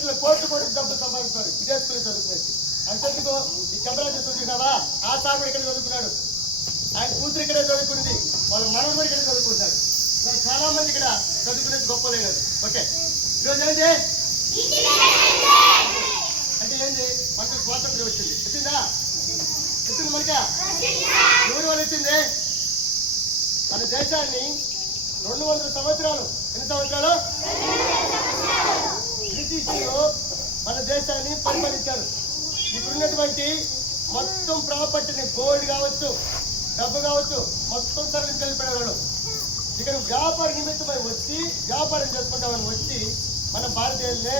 విదేశంలో కోట్లు డబ్బులు సంపాదిస్తారు విదేశంలో చదువుకునేసి. అంతెందుకు ఈ కెమెరా చూస్తున్నావా, ఆ సార్ కూడా ఇక్కడ చదువుకున్నాడు, ఆయన కూతురు ఇక్కడే చదువుకుంది, వాళ్ళ మనవడు కూడా ఇక్కడ చదువుకుంటారు. ఇలా చాలా మంది ఇక్కడ చదువుకునేది గొప్ప లేదు. ఓకే, ఈరోజు ఏంటి అంటే ఏంటి, మనకు స్వాతంత్రం వచ్చింది. వచ్చిందా? వచ్చింది మనక. ఎవరి వల్ల వచ్చింది? మన దేశాన్ని 200 సంవత్సరాలు, ఎన్ని సంవత్సరాలు బ్రిటిషర్లు మన దేశాన్ని పరిపాలించారు. ఇప్పుడున్నటువంటి మొత్తం ప్రాపర్టీని, గోల్డ్ కావచ్చు, డబ్బు కావచ్చు, మొత్తం తరలించి వెళ్ళిపోయారు. ఇక్కడ వ్యాపార నిమిత్తమై వచ్చి వ్యాపారం చేసుకుంటామని వచ్చి మన భారతీయులనే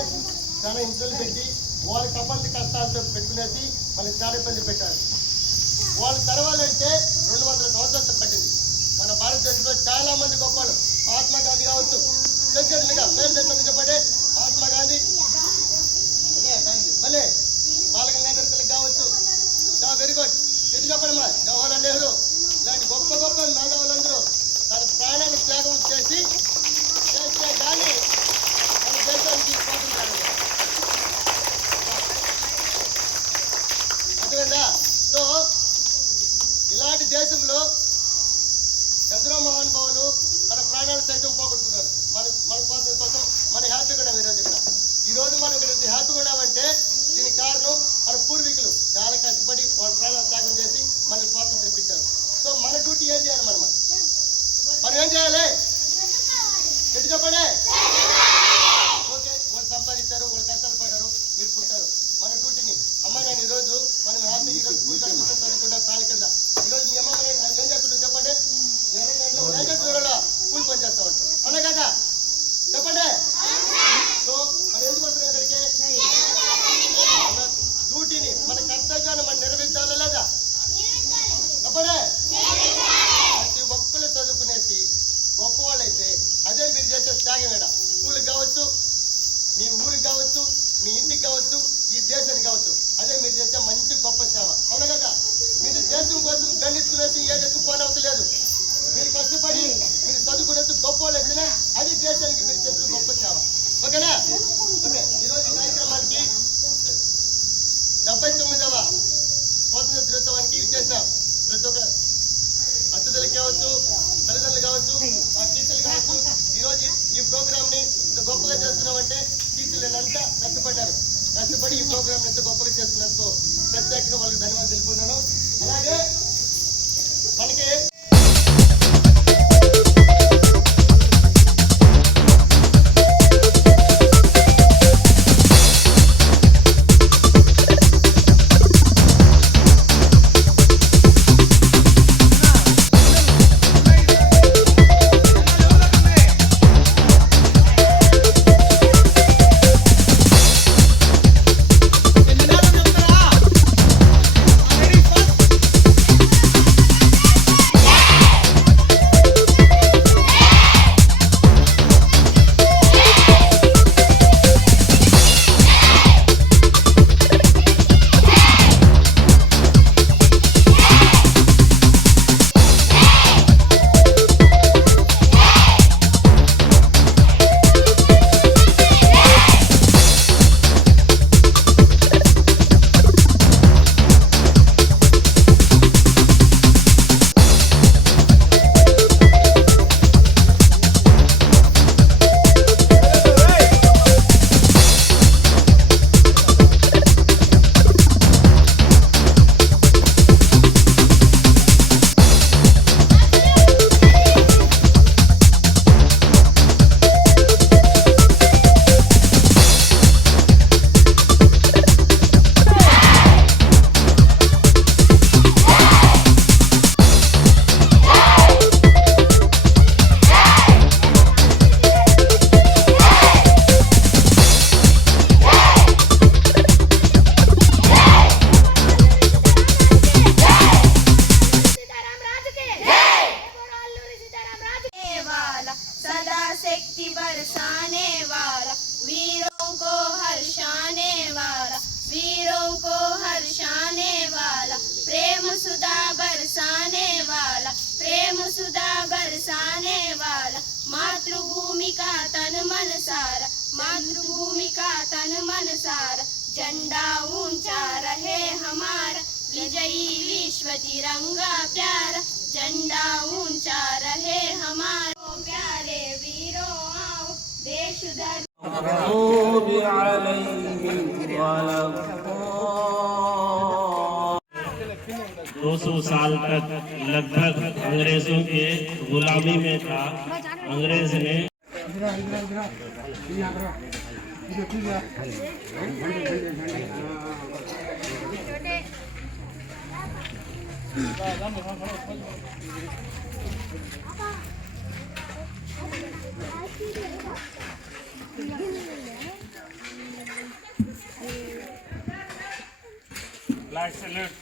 చాలా హింసలు పెట్టి వాళ్ళ కపంతి కష్టాలతో పెట్టుకునేసి మనకి చాలా ఇబ్బంది పెట్టారు. వాళ్ళు తెరవాలంటే 200 సంవత్సరాలు పట్టింది. మన భారతదేశంలో చాలా మంది గొప్పలు, మహాత్మా గాంధీ కావచ్చు, పేరు తెచ్చింది చెప్పండి, మహాత్మా గాంధీ, మళ్ళీ బాలగంగాధర తిలక్ కావచ్చు, వెరీ గుడ్, ఇది చెప్పండి మా జవహర్లాల్ నెహ్రూ, ఇలాంటి గొప్ప గొప్ప మేధావులందరూ తన ప్రాణాన్ని త్యాగం చేస్తే కానీ మన దేశానికి స్వాతంత్రం. అర్థమైందా? సో ఇలాంటి దేశంలో ఎందరో మహానుభావులు మన ప్రాణాలు సైతం పోగొట్టుకున్నారు మన స్వాతంత్రం కోసం. మన హ్యాపీగా ఉన్నాం ఈరోజు. ఈరోజు మనం ఇక్కడ హ్యాపీగా ఉన్నామంటే దీనికి కారణం మన పూర్వీకులు చాలా కష్టపడి వాళ్ళ ప్రాణాలు త్యాగం చేసి మనకి స్వాతంత్రం ఇప్పించారు. సో మన డ్యూటీ ఏం చేయాలి? మనం ఏం చేయాలి? ఎటు చెప్పండి. ఓకే, వాళ్ళు సంపాదించారు, వాళ్ళు కష్టాలు పడ్డారు, మీరు పుట్టారు. మన డ్యూటీని అమ్మ నేను ఈరోజు మనం హ్యాపీ ఈరోజు స్కూల్ కట్టుకుంటాం, చదువుకుంటాం తాళి కింద. ఈరోజు మీ అమ్మ నేను ఏం చేస్తుంటాం చెప్పండి? ఏం చేస్తున్నా కూలి పని చేస్తా ఉంటాం, అవునా కదా? చెప్పండి. సో మనం ఎందుకు వస్తున్నాం ఇక్కడికి? మన డ్యూటీని, మన కర్తవ్యాన్ని మనం నిర్వహించాలా లేదా? చెప్పండి. ప్రతి ఒక్కరు చదువుకునేసి గొప్పవాళ్ళైతే అదే మీరు చేసే త్యాగం. ఏడా స్కూల్కి కావచ్చు, మీ ఊరికి కావచ్చు, మీ ఇంటికి కావచ్చు, ఈ దేశానికి కావచ్చు, అదే మీరు చేసే మంచి గొప్ప సేవ, అవునా కదా? మీరు దేశం కోసం గణిస్తున్నట్టు ఏదైతే పని అవసలేదు. మీరు కష్టపడి మీరు చదువుకునేది గొప్ప వాళ్ళు అయితేనే అది దేశానికి మీరు చేసిన గొప్ప సేవ. ఓకేనా? ఓకే, ఈరోజు ఈ కార్యక్రమానికి 79వ స్వాతంత్ర దినోత్సవానికి చేసినాం. ప్రతి ఒక్క అతిథులకి కావచ్చు, తల్లిదండ్రులు కావచ్చు, ఆ టీచర్లు కావచ్చు, ఈరోజు ఈ ప్రోగ్రామ్ ని ఇంత గొప్పగా చేస్తున్నామంటే టీచర్లు అంతా కష్టపడి ఈ ప్రోగ్రామ్ ఎంత గొప్పగా చేస్తున్నందుకు ప్రత్యేకంగా వాళ్ళకి ధన్యవాదాలు తెలుపుతున్నాను. అలాగే మనకి सुधा बरसाने वाला, मातृभूमि का तन मन सारा, मातृभूमि का तन मन सारा, झंडा ऊंचा रहे हमारा, विजयी विश्व तिरंगा प्यारा, झंडा ऊंचा रहे हमारा। प्यारे वीरों आओ, देश धर्म 200 साल तक लगभग अंग्रेजों के गुलामी में था। अंग्रेज ने फ्लैग सैल्यूट